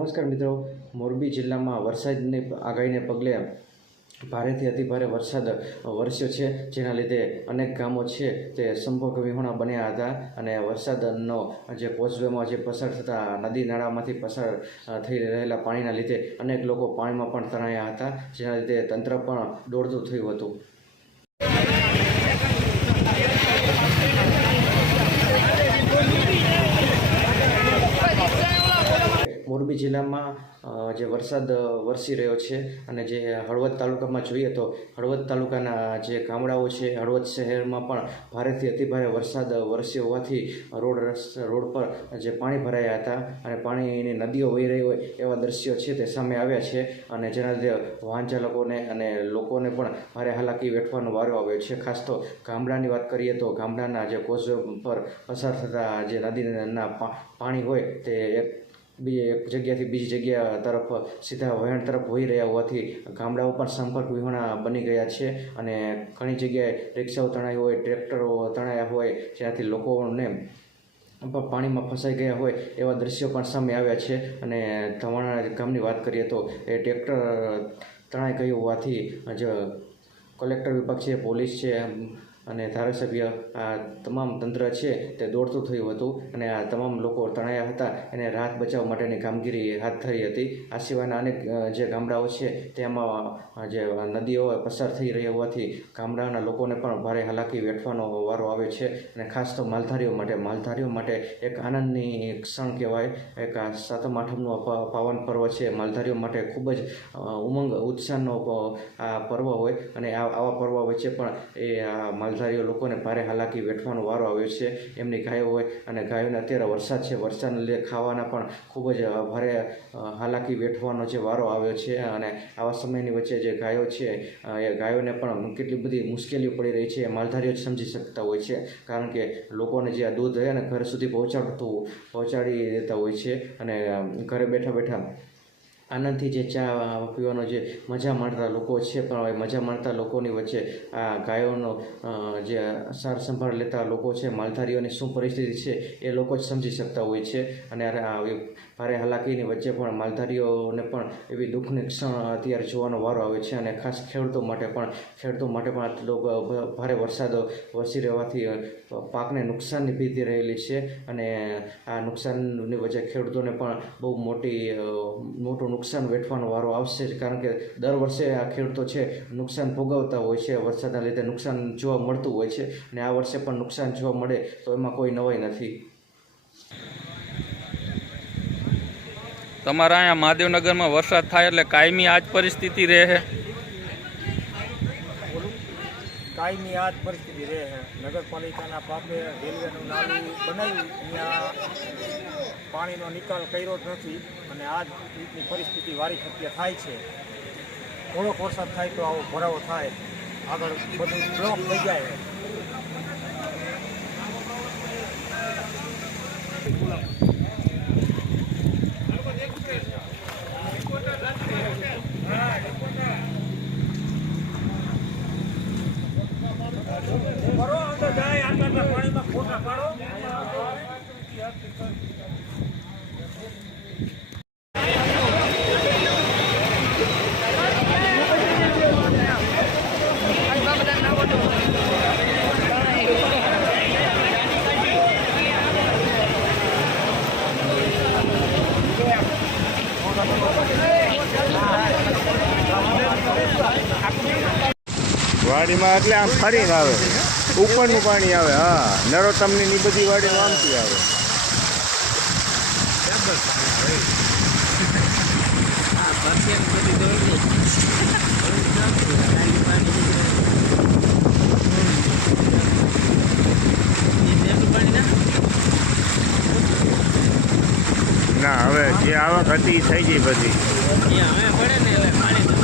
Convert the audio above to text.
નમસ્કાર મિત્રો. મોરબી જિલ્લામાં વરસાદની આગાહીને પગલે ભારેથી અતિભારે વરસાદ વરસ્યો છે. જેના લીધે અનેક ગામો છે તે સંપર્ક વિહોણા બન્યા હતા અને વરસાદનો જે કોઝવેમાં જે પસાર થતા નદી નાળામાંથી પસાર થઈ રહેલા પાણીના લીધે અનેક લોકો પાણીમાં પણ તણાયા હતા. જેના લીધે તંત્ર પણ દોડતું થયું હતું મોરબી જિલ્લામાં જે વરસાદ વરસી રહ્યો છે અને જે હળવદ તાલુકામાં જોઈએ તો હળવદ તાલુકાના જે ગામડાઓ છે, હળવદ શહેરમાં પણ ભારેથી અતિભારે વરસાદ વરસ્યો હોવાથી રોડ રોડ પર જે પાણી ભરાયા હતા અને પાણીની નદીઓ વહી રહી હોય એવા દ્રશ્યો છે તે સામે આવ્યા છે અને જેના લીધે વાહન ચાલકોને અને લોકોને પણ ભારે હાલાકી વેઠવાનો વારો આવ્યો છે. ખાસ તો ગામડાની વાત કરીએ તો ગામડાના જે કોઝવે પર પસાર થતા જે નદીના પાણી હોય તે બીજી એક જગ્યાથી બીજી જગ્યા તરફ સીધા વહેણ તરફ વહી રહ્યા હોવાથી ગામડાઓ પણ સંપર્ક વિહોણા બની ગયા છે અને ઘણી જગ્યાએ રિક્ષાઓ તણાઈ હોય, ટ્રેક્ટરો તણાયા હોય, જેનાથી લોકોને પાણીમાં ફસાઈ ગયા હોય એવા દ્રશ્યો પણ સામે આવ્યા છે. અને ધવાણા ગામની વાત કરીએ તો એ ટ્રેક્ટર તણાઈ ગયું હોવાથી જ કલેક્ટર વિભાગ છે, પોલીસ છે અને ધારાસભ્ય, આ તમામ તંત્ર છે તે દોડતું થયું હતું અને આ તમામ લોકો તણાયા હતા. એને રાહત બચાવ માટેની કામગીરી હાથ ધરી હતી. આ સિવાયના અનેક જે ગામડાઓ છે તેમાં જે નદીઓ પસાર થઈ રહી હોવાથી ગામડાના લોકોને પણ ભારે હાલાકી વેઠવાનો વારો આવે છે અને ખાસ તો માલધારીઓ માટે. માલધારીઓ માટે એક આનંદની ક્ષણ કહેવાય. એક આ સાતમ, આઠમનો પાવન પર્વ છે. માલધારીઓ માટે ખૂબ જ ઉમંગ, ઉત્સાહનો આ પર્વ હોય અને આવા પર્વ વચ્ચે પણ એ આ માલધારીઓ લોકોને ભારે હાલાકી વેઠવાનો વારો આવ્યો છે. એમની ગાયો હોય અને ગાયોને અત્યારે વરસાદ છે. વરસાદને લીધે ખાવાના પણ ખૂબ જ ભારે હાલાકી વેઠવાનો જે વારો આવ્યો છે અને આવા સમયની વચ્ચે જે ગાયો છે એ ગાયોને પણ કેટલી બધી મુશ્કેલીઓ પડી રહી છે. એ માલધારીઓ જ સમજી શકતા હોય છે. કારણ કે લોકોને જે આ દૂધ અને ઘર સુધી પહોંચાડતું, પહોંચાડી દેતા હોય છે અને ઘરે બેઠા બેઠા આનંદથી જે ચા પીવાનો જે મજા માણતા લોકો છે, પણ હવે મજા માણતા લોકોની વચ્ચે આ ગાયોનો જે સાર સંભાળ લેતા લોકો છે, માલધારીઓની શું પરિસ્થિતિ છે, એ લોકો જ સમજી શકતા હોય છે. અને ભારે હાલાકીની વચ્ચે પણ માલધારીઓને પણ એવી દુઃખની ક્ષણ અત્યારે જોવાનો વારો આવે છે. અને ખાસ ખેડૂતો માટે પણ, ખેડૂતો માટે પણ આટલો ભારે વરસાદ વરસી રહેવાથી પાકને નુકસાનની ભીતિ રહેલી છે. અને આ નુકસાનની વચ્ચે ખેડૂતોને પણ બહુ મોટી મોટું નુકસાન વેઠવાનો વારો આવશે જ. કારણ કે દર વર્ષે આ ખેડૂતો છે નુકસાન ભોગવતા હોય છે વરસાદના લીધે નુકસાન જોવા મળતું હોય છે અને આ વર્ષે પણ નુકસાન જોવા મળે તો એમાં કોઈ નવાઈ નથી. તમારા અહીંયા મહાદેવનગરમાં વરસાદ થાય એટલે કાયમી આજ પરિસ્થિતિ રહે છે? કાયમી આ પરિસ્થિતિ રહે છે. નગરપાલિકાના પાપે રેલવેનું નાલું બનાવ્યું. ત્યાં પાણીનો નિકાલ કર્યો જ નથી અને આ રીતની પરિસ્થિતિ વારી શક્ય થાય છે. થોડોક વરસાદ થાય તો આવો ભરાવો થાય. આગળ બધું બ્લોક થઈ જાય. પાણીમાં ખોટા વાડીમાં એટલે આમ ફરીને આવે. ઉપરનું પાણી આવે, હા. નરોતમની ની બધી વાડી આમથી આવે. ના, હવે જે આવક હતી થઈ ગઈ બધી. પડે ને, એટલે પાણી